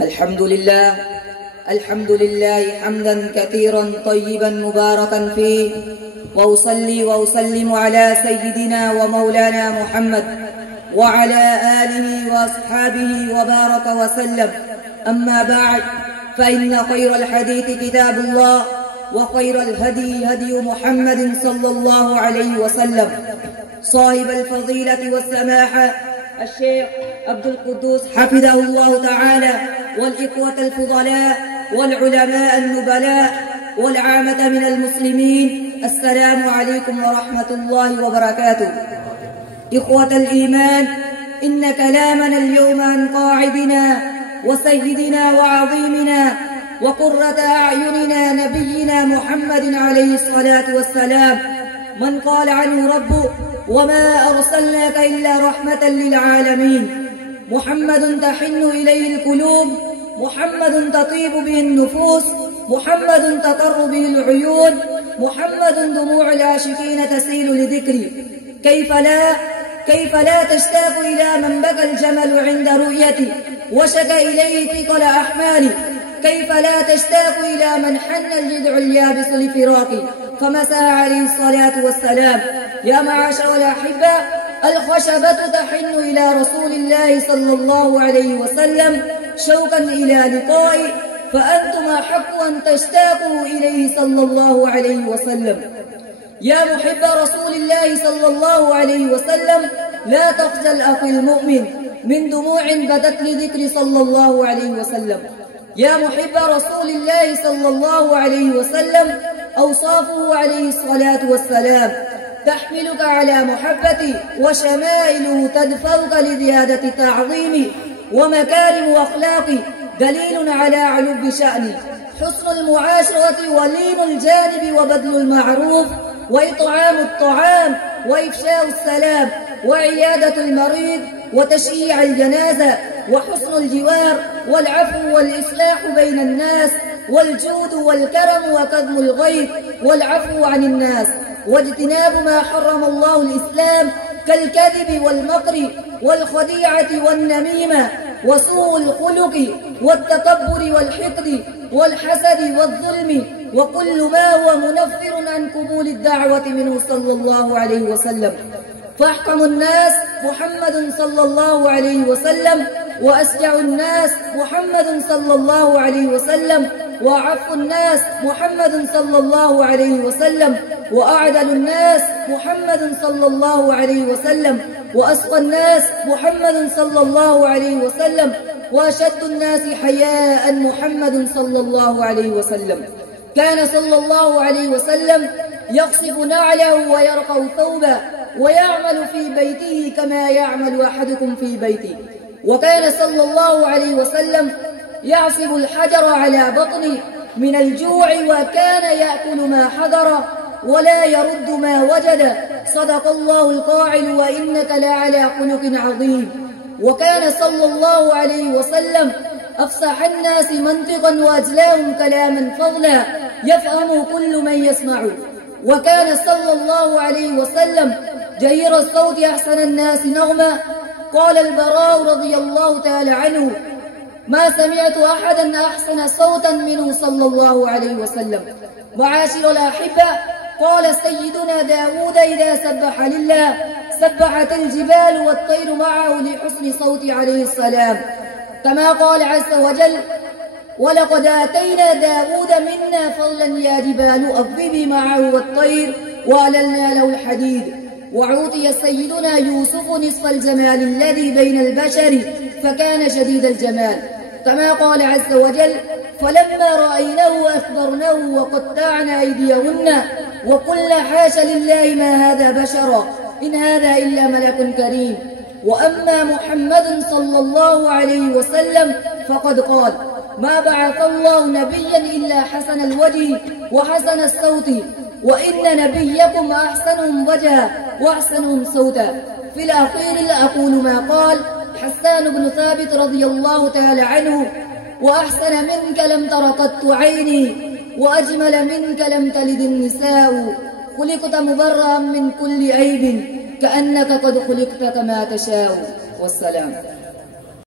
الحمد لله حمدا كثيرا طيبا مباركا فيه، وأصلي وأسلم على سيدنا ومولانا محمد وعلى آله وأصحابه وبارك وسلم. أما بعد، فإن خير الحديث كتاب الله، وخير الهدي هدي محمد صلى الله عليه وسلم. صاحب الفضيلة والسماحة الشيخ عبد القدوس حفظه الله تعالى، والإخوة الفضلاء والعلماء النبلاء والعامة من المسلمين، السلام عليكم ورحمة الله وبركاته. إخوة الإيمان، إن كلامنا اليوم عن قاعدنا وسيدنا وعظيمنا وقرة أعيننا نبينا محمد عليه الصلاة والسلام، من قال عنه ربه: وما أرسلناك إلا رحمة للعالمين. محمد تحن إليه القلوب، محمد تطيب به النفوس، محمد تقر به العيون، محمد دموع العاشقين تسيل لذكري. كيف لا تشتاق إلى من بكى الجمل عند رؤيتي وشكى إليه ثقل أحمالي؟ كيف لا تشتاق إلى من حن الجذع اليابس لفراقي فمسها عليه الصلاة والسلام؟ يا معاشر الأحبة، الخشبة تحن إلى رسول الله صلى الله عليه وسلم شوقا إلى لقائي، فأنتم أحق أن تشتاقوا إليه صلى الله عليه وسلم. يا محب رسول الله صلى الله عليه وسلم، لا تخجل أخي المؤمن من دموع بدت لذكر صلى الله عليه وسلم. يا محب رسول الله صلى الله عليه وسلم، أوصافه عليه الصلاة والسلام تحملك على محبتي، وشمائله تدفعك لزيادة تعظيمي، ومكارم أخلاقي دليل على علو شأني. حسن المعاشرة ولين الجانب وبذل المعروف وإطعام الطعام وإفشاء السلام وعيادة المريض وتشييع الجنازة وحسن الجوار والعفو والإصلاح بين الناس والجود والكرم وكظم الغيظ والعفو عن الناس واجتناب ما حرم الله الإسلام كالكذب والمكر والخديعة والنميمة وسوء الخلق والتكبر والحقد والحسد والظلم وكل ما هو منفر عن قبول الدعوة منه صلى الله عليه وسلم. فأحكم الناس محمد صلى الله عليه وسلم، وأشجع الناس محمد صلى الله عليه وسلم، وأعف الناس محمد صلى الله عليه وسلم، وأعدل الناس محمد صلى الله عليه وسلم، وأسقى الناس محمد صلى الله عليه وسلم، وأشد الناس حياء محمد صلى الله عليه وسلم. كان صلى الله عليه وسلم يقصف نعله ويرقع ثوبه ويعمل في بيته كما يعمل أحدكم في بيته. وكان صلى الله عليه وسلم يعصب الحجر على بطنه من الجوع، وكان يأكل ما حضر ولا يرد ما وجد. صدق الله القائل: وإنك لعلى خلق عظيم. وكان صلى الله عليه وسلم أفصح الناس منطقا وأجلاهم كلاما فضلا يفهم كل من يسمع. وكان صلى الله عليه وسلم جير الصوت أحسن الناس نغمة. قال البراء رضي الله تعالى عنه: ما سمعت أحدا أحسن صوتا منه صلى الله عليه وسلم. معاشر الأحبة، قال سيدنا داود: إذا سبح لله سبحت الجبال والطير معه لحسن صوت عليه السلام. كما قال عز وجل: ولقد آتينا داود منا فضلا يا جبال أوبي معه والطير وأللنا له الحديد. وعوطي سيدنا يوسف نصف الجمال الذي بين البشر فكان شديد الجمال. كما قال عز وجل: فلما رأيناه أكبرناه وقطعنا أيديهن وقلنا حاش لله ما هذا بشرا إن هذا إلا ملك كريم. وأما محمد صلى الله عليه وسلم فقد قال: ما بعث الله نبيا إلا حسن الوجه وحسن الصوت، وإن نبيكم أحسنهم وجها وأحسنهم صوتا. في الأخير أقول ما قال حسان بن ثابت رضي الله تعالى عنه: وأحسن منك لم تر قط عيني، وأجمل منك لم تلد النساء، خلقت مبرأ من كل عيب، كأنك قد خلقت كما تشاء. والسلام.